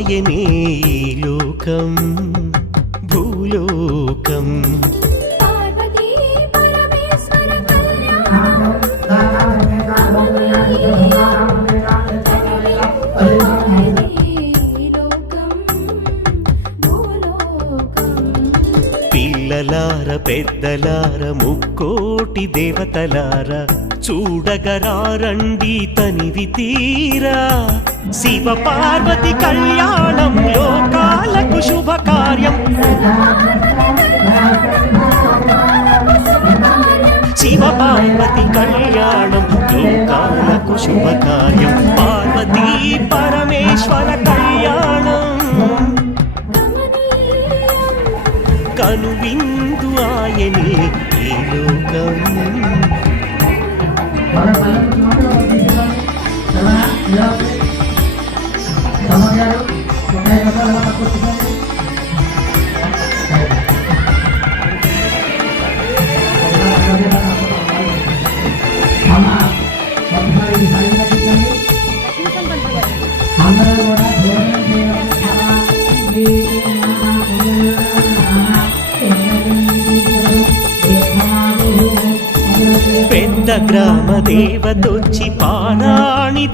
ఆయనే ఈ లోకం భూలోకం. పిల్లలార పెద్దలార ముక్కోటి దేవతలార చూడగరారండి తనివి తీరా. శివ పార్వతి కళ్యాణం లోకాలకు శుభకార్యం. శివ పార్వతి కళ్యాణం లోకాలకు శుభకార్యం. పార్వతీ పరమేశ్వర కళ్యాణం కనువిందు ఆయనే ఈ లోకం. పెద్ద గ్రామ దేవతొచ్చి పారాణి